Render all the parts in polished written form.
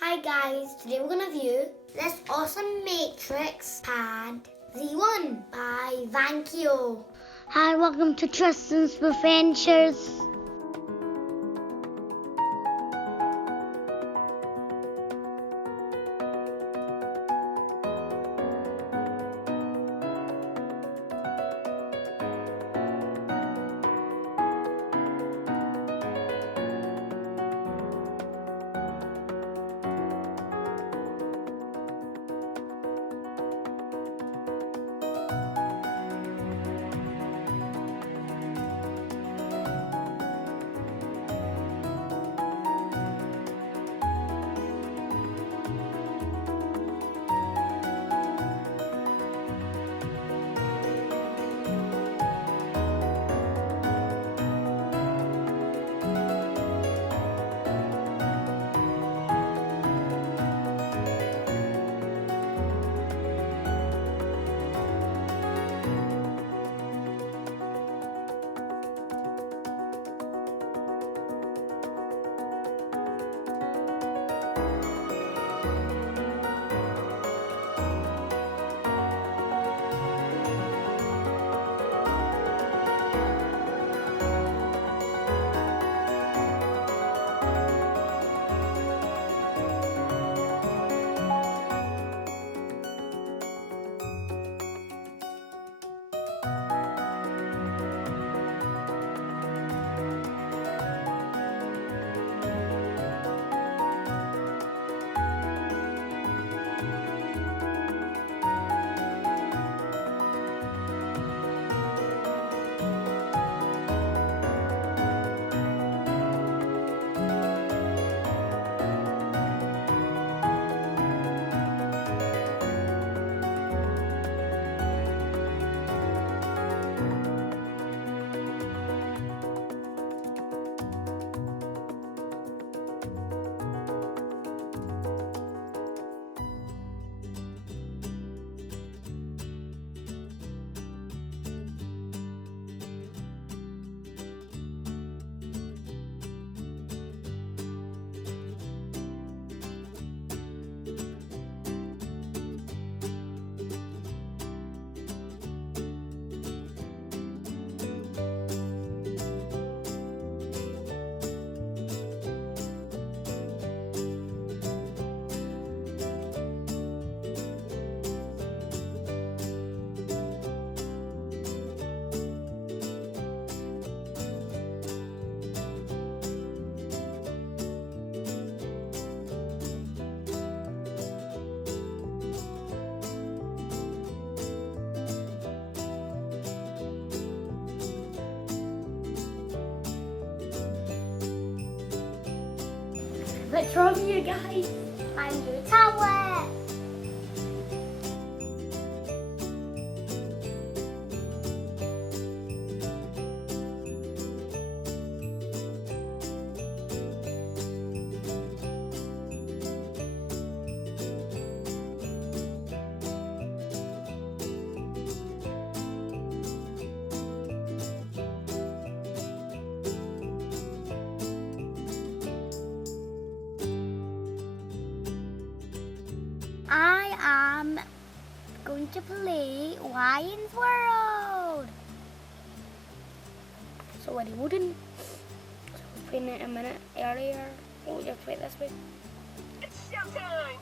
Hi guys, today we're going to view this awesome MatrixPad Z1 by Vankyo. Hi, welcome to Tristan's Adventures. Picture of you guys. I'm your tablet. I am going to play Lions World. So when he wouldn't, so I was playing it a minute earlier. Oh, just wait this way. It's showtime!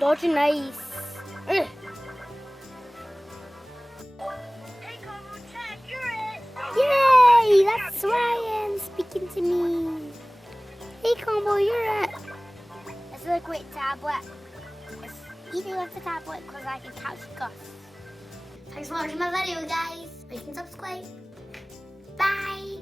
Dodging nice. Ugh. Hey, Combo Tech, you're it! Yay! That's Ryan speaking to me. Hey, Combo, you're it. This is a great tablet. It's easy with the tablet because I can catch Gus. Thanks for watching my video, guys. Like and subscribe. Bye.